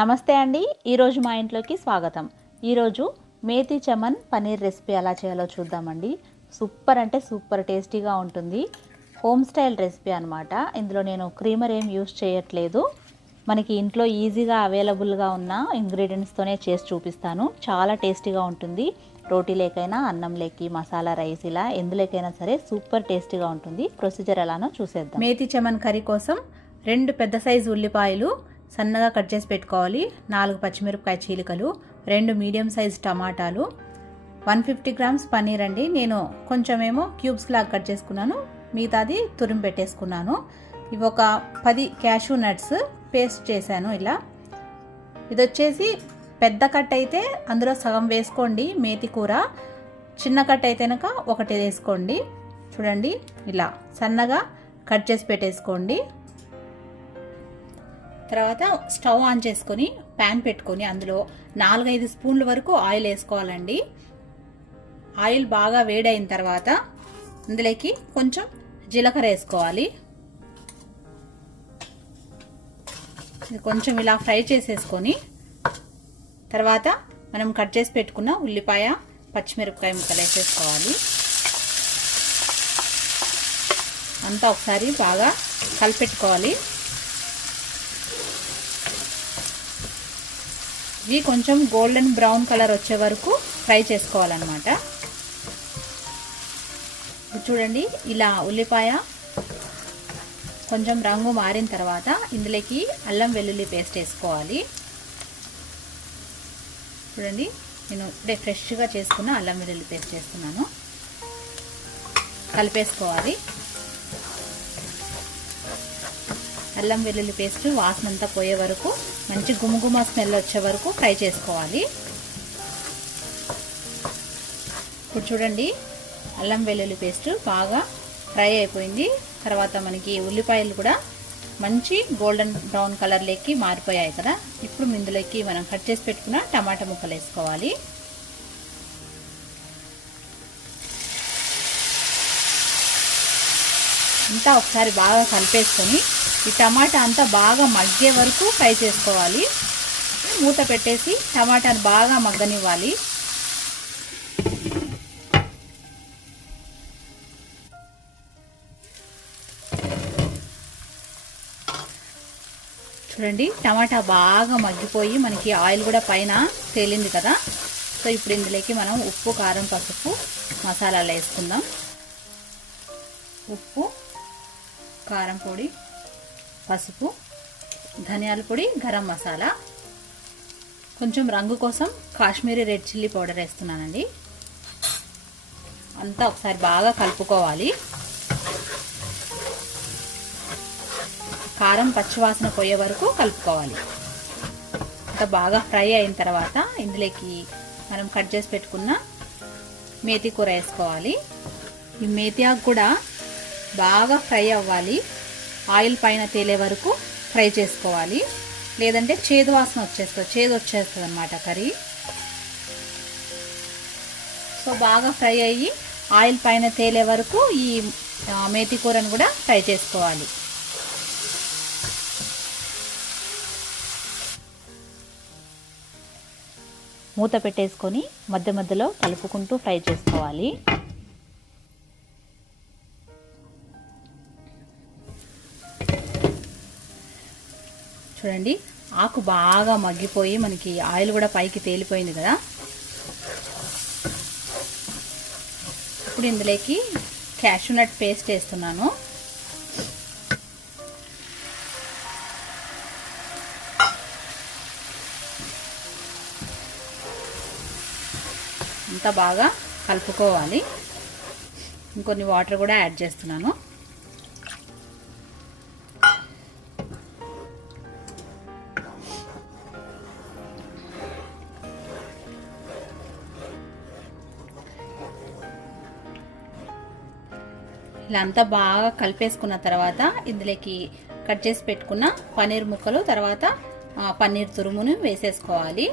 నమస్తే అండి. ఈరోజు మా ఇంట్లోకి స్వాగతం. ఈరోజు మేతి చమన్ పన్నీర్ రెసిపీ ఎలా చేయాలో చూద్దామండి. సూపర్ అంటే సూపర్ టేస్టీగా ఉంటుంది. హోమ్ స్టైల్ రెసిపీ అనమాట. ఇందులో నేను క్రీమర్ ఏం యూస్ చేయట్లేదు. మనకి ఇంట్లో ఈజీగా అవైలబుల్గా ఉన్న ఇంగ్రీడియంట్స్తోనే చేసి చూపిస్తాను. చాలా టేస్టీగా ఉంటుంది. రోటీ లేకైనా, అన్నం లేకి, మసాలా రైస్ ఇలా ఎందులోకైనా సరే సూపర్ టేస్టీగా ఉంటుంది. ప్రొసీజర్ ఎలానో చూసేద్దాం. మేతి చమన్ కర్రీ కోసం 2 పెద్ద సైజు ఉల్లిపాయలు సన్నగా కట్ చేసి పెట్టుకోవాలి. 4 పచ్చిమిరపకాయ చీలికలు, 2 మీడియం సైజ్ టమాటాలు, 150 గ్రామ్స్ పన్నీర్ అండి. నేను కొంచెమేమో క్యూబ్స్ లాగా కట్ చేసుకున్నాను, మిగతాది తురిమి పెట్టేసుకున్నాను. ఇవి ఒక 10 క్యాషూ నట్స్ పేస్ట్ చేశాను ఇలా. ఇది వచ్చేసి పెద్ద కట్ అయితే అందులో సగం వేసుకోండి మేతి కూర, చిన్న కట్ అయితే కనుక ఒకటి వేసుకోండి. చూడండి ఇలా సన్నగా కట్ చేసి పెట్టేసుకోండి. తర్వాత స్టవ్ ఆన్ చేసుకొని ప్యాన్ పెట్టుకొని అందులో 4-5 స్పూన్ల వరకు ఆయిల్ వేసుకోవాలండి. ఆయిల్ బాగా వేడైన తర్వాత అందులోకి కొంచెం జీలకర్ర వేసుకోవాలి. కొంచెం ఇలా ఫ్రై చేసేసుకొని తర్వాత మనం కట్ చేసి పెట్టుకున్న ఉల్లిపాయ, పచ్చిమిరపకాయ ముక్కలు వేసేసుకోవాలి. అంతా ఒకసారి బాగా కలిపెట్టుకోవాలి. ఇవి కొంచెం గోల్డెన్ బ్రౌన్ కలర్ వచ్చే వరకు ఫ్రై చేసుకోవాలన్నమాట. చూడండి ఇలా ఉల్లిపాయ కొంచెం రంగు మారిన తర్వాత ఇందులోకి అల్లం వెల్లుల్లి పేస్ట్ వేసుకోవాలి. చూడండి నేను ఇప్పుడే ఫ్రెష్గా చేసుకున్న అల్లం వెల్లుల్లి పేస్ట్ చేస్తున్నాను. కలిపేసుకోవాలి. అల్లం వెల్లుల్లి పేస్ట్ వాసన అంతా పోయే వరకు, మంచి గుమగుమ స్మెల్ వచ్చే వరకు ఫ్రై చేసుకోవాలి. ఇప్పుడు చూడండి అల్లం వెల్లుల్లి పేస్ట్ బాగా ఫ్రై అయిపోయింది. తర్వాత మనకి ఉల్లిపాయలు కూడా మంచి గోల్డెన్ బ్రౌన్ కలర్లోకి మారిపోయాయి కదా. ఇప్పుడు ఇందులోకి మనం కట్ చేసి పెట్టుకున్న టమాటా ముక్కలు వేసుకోవాలి. అంతా ఒకసారి బాగా కలిపేసుకొని ఈ టమాటా అంతా బాగా మగ్గే వరకు ఫ్రై చేసుకోవాలి. మూత పెట్టేసి టమాటాను బాగా మగ్గనివ్వాలి. చూడండి టమాటా బాగా మగ్గిపోయి మనకి ఆయిల్ కూడా పైన తేలింది కదా. సో ఇప్పుడు ఇందులోకి మనం ఉప్పు, కారం, పసుపు, మసాలాలు వేసుకుందాం. ఉప్పు, కారం పొడి, పసుపు, ధనియాల పొడి, గరం మసాలా, కొంచెం రంగు కోసం కాశ్మీరీ రెడ్ చిల్లీ పౌడర్ వేస్తున్నానండి. అంతా ఒకసారి బాగా కలుపుకోవాలి. కారం పచ్చివాసన పోయే వరకు కలుపుకోవాలి. అంతా బాగా ఫ్రై అయిన తర్వాత ఇందులోకి మనం కట్ చేసి పెట్టుకున్న మేతి కూర వేసుకోవాలి. ఈ మేతి ఆకు కూడా బాగా ఫ్రై అవ్వాలి. ఆయిల్ పైన తేలే వరకు ఫ్రై చేసుకోవాలి, లేదంటే చేదు వాసన వచ్చేస్తుంది అన్నమాట కర్రీ. సో బాగా ఫ్రై అయ్యి ఆయిల్ పైన తేలే వరకు ఈ మేతి కూరను కూడా ఫ్రై చేసుకోవాలి. మూత పెట్టేసుకొని మధ్య మధ్యలో కలుపుకుంటూ ఫ్రై చేసుకోవాలి. చూడండి ఆకు బాగా మగ్గిపోయి మనకి ఆయిల్ కూడా పైకి తేలిపోయింది కదా. ఇప్పుడు ఇందులోకి క్యాషూ నట్ పేస్ట్ వేస్తున్నాను. అంతా బాగా కలుపుకోవాలి. ఇంకొన్ని వాటర్ కూడా యాడ్ చేస్తున్నాను. ఇలా అంతా బాగా కలిపేసుకున్న తర్వాత ఇందులోకి కట్ చేసి పెట్టుకున్న పన్నీర్ ముక్కలు, తర్వాత పన్నీర్ తురుమును వేసేసుకోవాలి.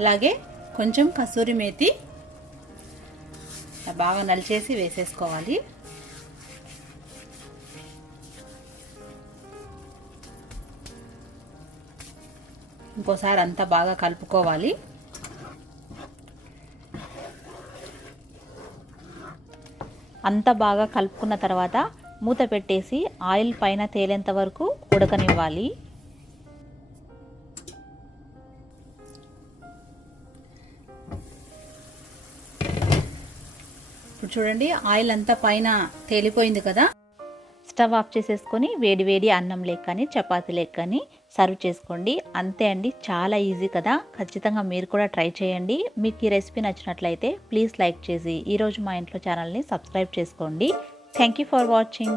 అలాగే కొంచెం కసూరి మేతి బాగా నలిచేసి వేసేసుకోవాలి. ఇంకోసారి అంతా బాగా కలుపుకోవాలి. అంతా బాగా కలుపుకున్న తర్వాత మూత పెట్టేసి ఆయిల్ పైన తేలేంత వరకు ఉడకనివ్వాలి. ఇప్పుడు చూడండి ఆయిల్ అంతా పైన తేలిపోయింది కదా. స్టవ్ ఆఫ్ చేసేసుకొని వేడి వేడి అన్నం లెక్కని చపాతీ లెక్కని సర్వ్ చేసుకోండి. అంతే అండి, చాలా ఈజీ కదా. ఖచ్చితంగా మీరు కూడా ట్రై చేయండి. మీకు ఈ రెసిపీ నచ్చినట్లయితే ప్లీజ్ లైక్ చేసి ఈరోజు మా ఇంట్లో ఛానల్ని సబ్స్క్రైబ్ చేసుకోండి. Thank you for watching.